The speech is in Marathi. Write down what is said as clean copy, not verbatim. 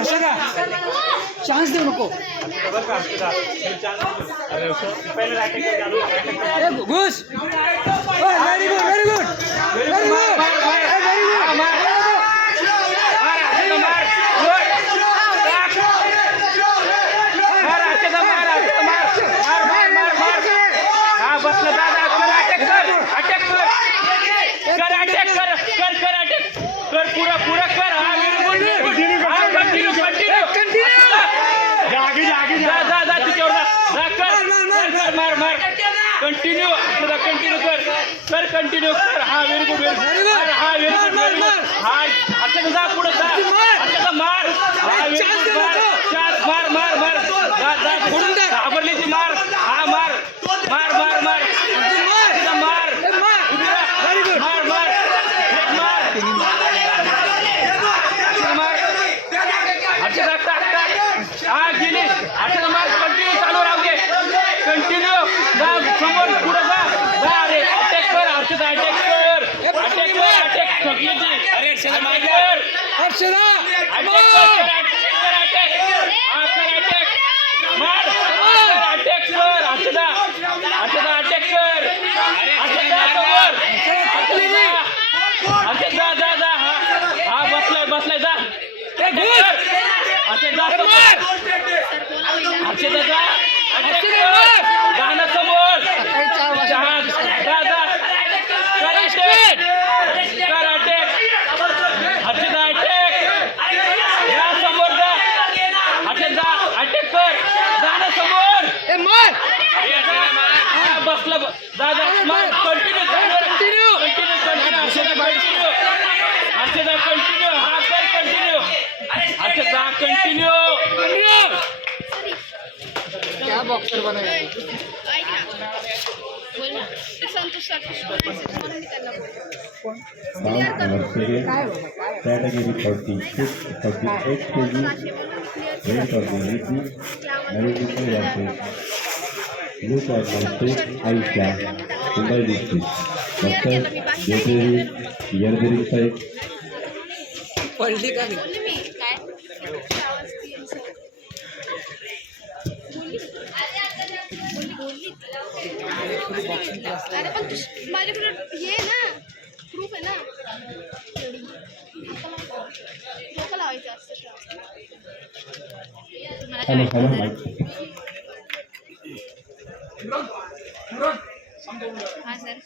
असं का चान्स देऊ नको घुस very good very good very good continue कर कंटिन्यू कर हा व्हेरी गुड हा व्हेरी गुड हा अच्छा जा पुढे जा अच्छा मार हा व्हेरी गुड मार मार मार मार जा पुढून जा घाबरली ती मार हा मार मार मार मार मार व्हेरी गुड मार मार मार मार अच्छा टाक टाक हा गेली अच्छा मार कंटिन्यू चालू राहू दे कंटिन्यू जा समोर पुढे जा अरे अटॅक कर हर्षदा अटॅक कर अटॅक ठोकली ती अरे हर्षदा मार हर्षदा अटॅक मार अटॅक कर हर्षदा अटॅक कर हर्षदा समोर हर्षदा जा जा हा बसलाय जा हर्षदा समोर हर्षदा जा गाणं समोर कराटे हर्षदा अटॅक या समोर जा हर्षदा अटॅक कर गाणं समोर बसला जा कंटिन्यू हर्षदा कंटिन्यू हा कर कंटिन्यू हर्षदा कंटिन्यू क्या बॉक्सर बनाया category 46, 48 kg, weight of the Ricky, medical versus look at versus Aisha, Mumbai district. Dr. Jyotiri, Yardiri side. पडली का नाही अरे पण माझ्याकडे हे ना प्रूफ आहे ना डोकं लावायचं असतं Hello. हा सर